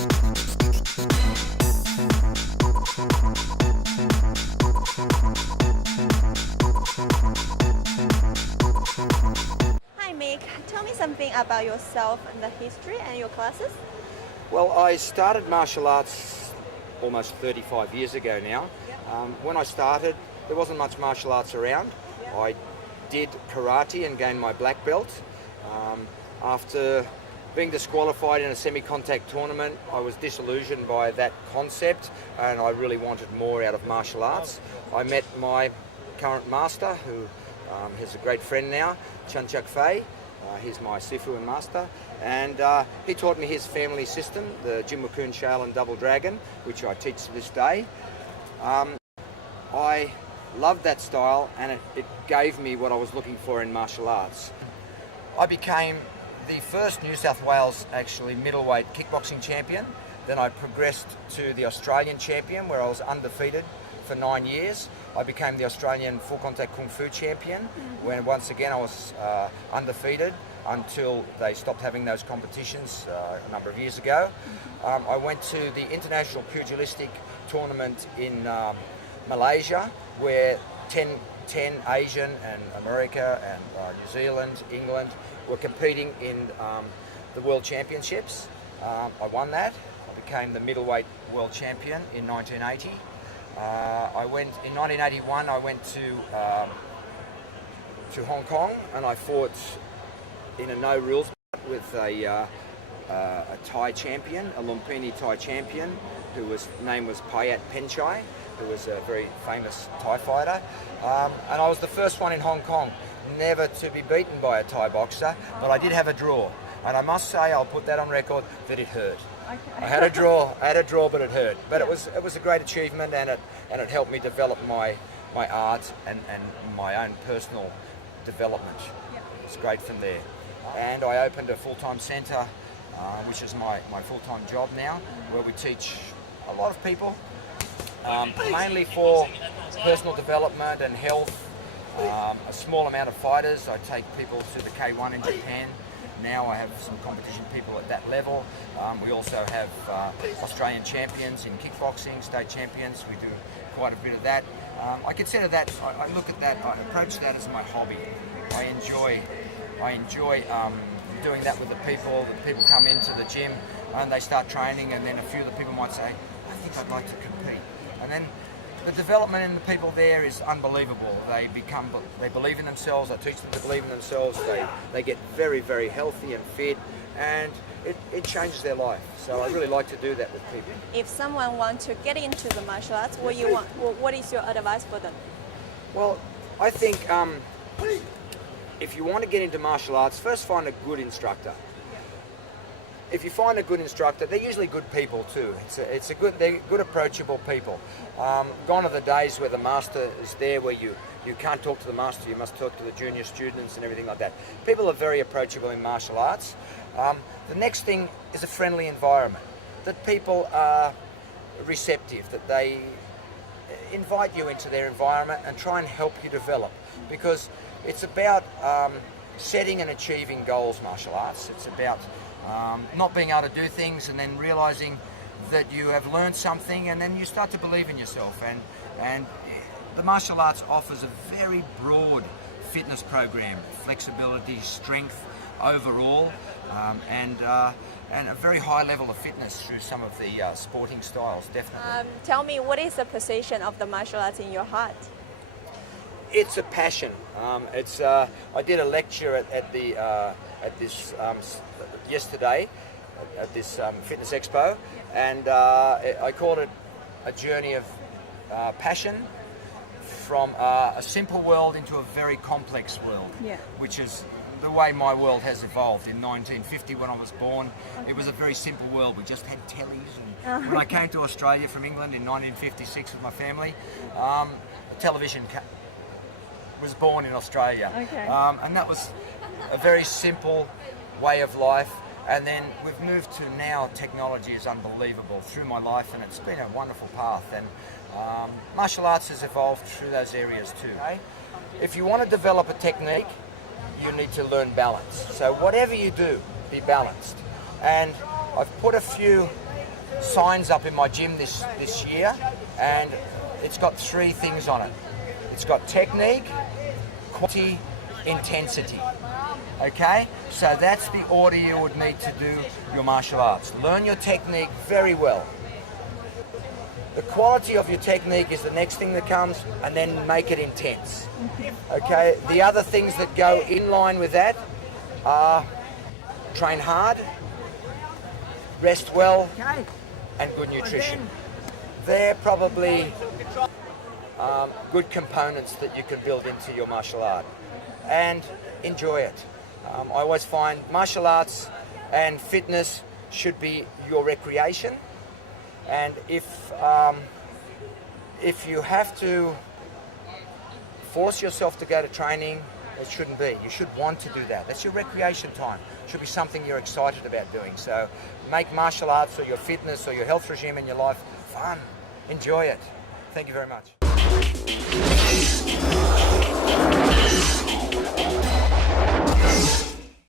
Hi Mick, tell me something about yourself and the history and your classes. Well, I started martial arts almost 35 years ago now. When I started, there wasn't much martial arts around. I did karate and gained my black belt. After being disqualified in a semi-contact tournament, I was disillusioned by that concept and I really wanted more out of martial arts. I met my current master, who is a great friend now, Chan Chak Fei. He's my sifu and master, and he taught me his family system, the Jin Kun Shale and Double Dragon, which I teach to this day. I loved that style, and it gave me what I was looking for in martial arts. I became the first New South Wales actually middleweight kickboxing champion. Then I progressed to the Australian champion, where I was undefeated for 9 years. I became the Australian full contact kung fu champion, when once again I was undefeated until they stopped having those competitions a number of years ago. I went to the international pugilistic tournament in Malaysia, where 10 Asian and America and New Zealand, England were competing in the World Championships. I won that. I became the middleweight world champion in 1980. In 1981 I went to Hong Kong, and I fought in a no rules with a Thai champion, a Lumpini Thai champion, whose name was Payat Penchai, who was a very famous Thai fighter. And I was the first one in Hong Kong never to be beaten by a Thai boxer, but I did have a draw. And I must say, I'll put that on record, that it hurt. Okay. I had a draw, but it hurt. But yeah. It was a great achievement, and it helped me develop my art and my own personal development. Yeah. It's great from there. And I opened a full-time centre, which is my full-time job now, where we teach a lot of people, mainly for personal development and health. A small amount of fighters. I take people to the K1 in Japan. Now I have some competition people at that level. We also have Australian champions in kickboxing, state champions. We do quite a bit of that. I consider that, I look at that, I approach that as my hobby. I enjoy doing that with the people. The people come into the gym and they start training, and then a few of the people might say, I think I'd like to compete. And then the development in the people there is unbelievable. They believe in themselves. I teach them to believe in themselves. They get very, very healthy and fit, and it changes their life. So I really like to do that with people. If someone wants to get into the martial arts, what is your advice for them? Well, I think if you want to get into martial arts, first find a good instructor. If you find a good instructor, they're usually good people too. They're good approachable people. Gone are the days where the master is there, where you can't talk to the master, you must talk to the junior students and everything like that. People are very approachable in martial arts. The next thing is a friendly environment, that people are receptive, that they invite you into their environment and try and help you develop, because it's about setting and achieving goals, martial arts. It's about not being able to do things and then realizing that you have learned something, and then you start to believe in yourself. And the martial arts offers a very broad fitness program, flexibility, strength overall, and a very high level of fitness through some of the sporting styles, definitely. Tell me, what is the position of the martial arts in your heart? It's a passion. I did a lecture at this yesterday at this Fitness Expo, and I called it a journey of passion from a simple world into a very complex world, which is the way my world has evolved. In 1950, when I was born, it was a very simple world. We just had tellies, and when I came to Australia from England in 1956 with my family, television was born in Australia. Okay. And that was a very simple way of life. And then we've moved to now, technology is unbelievable through my life, and it's been a wonderful path. And martial arts has evolved through those areas too. If you want to develop a technique, you need to learn balance. So whatever you do, be balanced. And I've put a few signs up in my gym this year, and it's got 3 things on it. It's got technique, quality, intensity. Okay, so that's the order you would need to do your martial arts. Learn your technique very well. The quality of your technique is the next thing that comes, and then make it intense. Okay, the other things that go in line with that are train hard, rest well, and good nutrition. They're probably good components that you can build into your martial art, and enjoy it. I always find martial arts and fitness should be your recreation, and if you have to force yourself to go to training, it shouldn't be. You should want to do that. That's your recreation time. It should be something you're excited about doing. So make martial arts or your fitness or your health regime in your life fun. Enjoy it. Thank you very much.